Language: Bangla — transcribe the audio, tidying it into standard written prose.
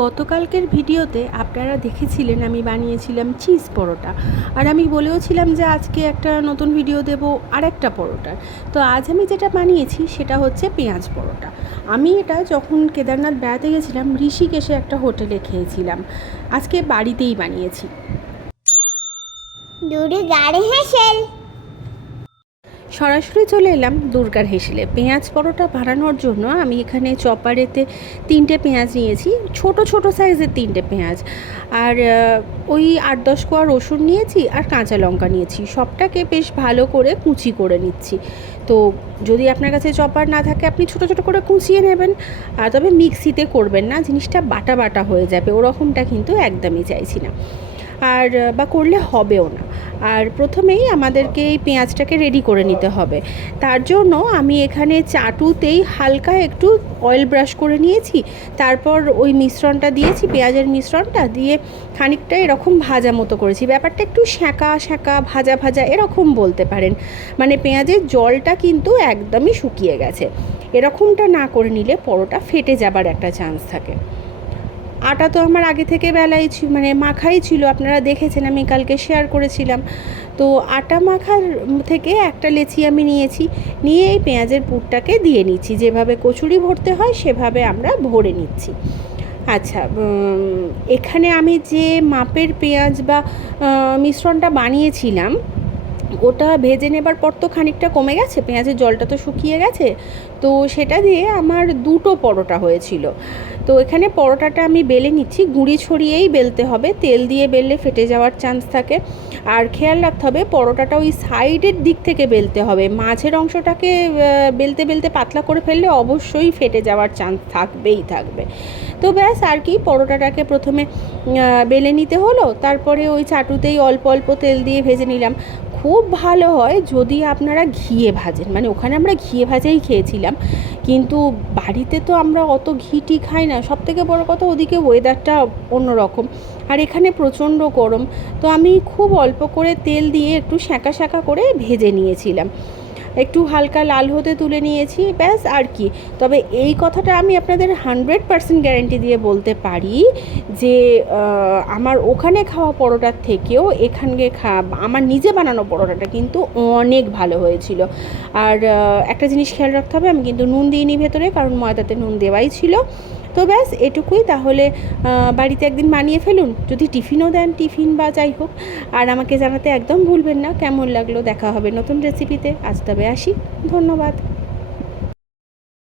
গতকালকের ভিডিওতে আপনারা দেখেছিলেন আমি বানিয়েছিলাম চিজ পরোটা, আর আমি বলেওছিলাম যে আজকে একটা নতুন ভিডিও দেব আরেকটা পরোটার। তো আজ আমি যেটা বানিয়েছি সেটা হচ্ছে পেঁয়াজ পরোটা। আমি এটা যখন কেদারনাথ বেড়াতে গেছিলাম ঋষিকেশে একটা হোটেলে খেয়েছিলাম, আজকে বাড়িতেই বানিয়েছি। সরাসরি চলে এলাম দুর্গার হেসেলে। পেঁয়াজ পরোটা বানানোর জন্য আমি এখানে চপারেতে 3টে পেঁয়াজ নিয়েছি, ছোট ছোট সাইজের 3টে পেঁয়াজ, আর ওই 8-10 কোয়া রসুন নিয়েছি, আর কাঁচা লঙ্কা নিয়েছি। সবটাকে বেশ ভালো করে কুচি করে নিচ্ছি। তো যদি আপনার কাছে চপার না থাকে আপনি ছোটো ছোটো করে কুচিয়ে নেবেন, আর তবে মিক্সিতে করবেন না, জিনিসটা বাটা বাটা হয়ে যাবে, ওরকমটা কিন্তু একদমই চাইছি না, আর বা করলে হবেও না। আর প্রথমেই আমাদেরকে এই পেঁয়াজটাকে রেডি করে নিতে হবে। তার জন্য আমি এখানে চাটুতেই হালকা একটু অয়েল ব্রাশ করে নিয়েছি, তারপর ওই মিশ্রণটা দিয়েছি, পেঁয়াজের মিশ্রণটা দিয়ে খানিকটা এরকম ভাজা মতো করেছি। ব্যাপারটা একটু সেঁকা সেঁকা ভাজা ভাজা এরকম বলতে পারেন, মানে পেঁয়াজের জলটা কিন্তু একদমই শুকিয়ে গেছে। এরকমটা না করে নিলে পরোটা ফেটে যাবার একটা চান্স থাকে। আটা তো আমার আগে থেকে বেলাই মানে মাখাই ছিল, আপনারা দেখেছেন, আমি কালকে শেয়ার করেছিলাম। তো আটা মাখার থেকে একটা লেচি আমি নিয়েছি, নিয়ে এই পেঁয়াজের পুরটাকে দিয়ে নিচ্ছি, যেভাবে কচুরি ভরতে হয় সেভাবে আমরা ভরে নিচ্ছি। আচ্ছা, এখানে আমি যে মাপের পেঁয়াজ বা মিশ্রণটা বানিয়েছিলাম ওটা ভেজে নেবার পর তো খানিকটা কমে গেছে, পেঁয়াজের জলটা তো শুকিয়ে গেছে। তো সেটা দিয়ে আমার 2টো পরোটা হয়েছিল। তো এখানে পরোটাটা আমি বেলে নিচ্ছি, গুঁড়ি ছড়িয়েই বেলতে হবে, তেল দিয়ে বেললে ফেটে যাওয়ার চান্স থাকে। আর খেয়াল রাখতে হবে পরোটাটা ওই সাইডের দিক থেকে বেলতে হবে, মাঝের অংশটাকে বেলতে বেলতে পাতলা করে ফেললে অবশ্যই ফেটে যাওয়ার চান্স থাকবেই থাকবে। তো ব্যাস, আর কি, পরোটাটাকে প্রথমে বেলে নিতে হলো, তারপরে ওই চাটুতেই অল্প অল্প তেল দিয়ে ভেজে নিলাম। খুব ভালো হয় যদি আপনারা ঘিয়ে ভাজেন, মানে ওখানে আমরা ঘিয়ে ভাজাই খেয়েছিলাম, কিন্তু বাড়িতে তো আমরা অত ঘিটি খাই না। সবথেকে বড় কথা, ওদিকে ওয়েদারটা অন্যরকম, আর এখানে প্রচণ্ড গরম। তো আমি খুব অল্প করে তেল দিয়ে একটু সেঁকা সেঁকা করে ভেজে নিয়েছিলাম, একটু হালকা লাল হতে তুলে নিয়েছি, ব্যাস আর কি। তবে এই কথাটা আমি আপনাদের 100% গ্যারেন্টি দিয়ে বলতে পারি যে আমার ওখানে খাওয়া পরোটার থেকেও এখানে আমার নিজে বানানো পরোটাটা কিন্তু অনেক ভালো হয়েছিল। আর একটা জিনিস খেয়াল রাখতে হবে, আমি কিন্তু নুন দিইনি ভেতরে, কারণ ময়দাতে নুন দেওয়াই ছিল। তো ব্যাস এটুকুই। তাহলে বাড়িতে একদিন বানিয়ে ফেলুন, যদি টিফিনও দেন, টিফিন বা যাই হোক। আর আমাকে জানাতে একদম ভুলবেন না কেমন লাগলো। দেখা হবে নতুন রেসিপিতে। আজ তবে আসি, ধন্যবাদ।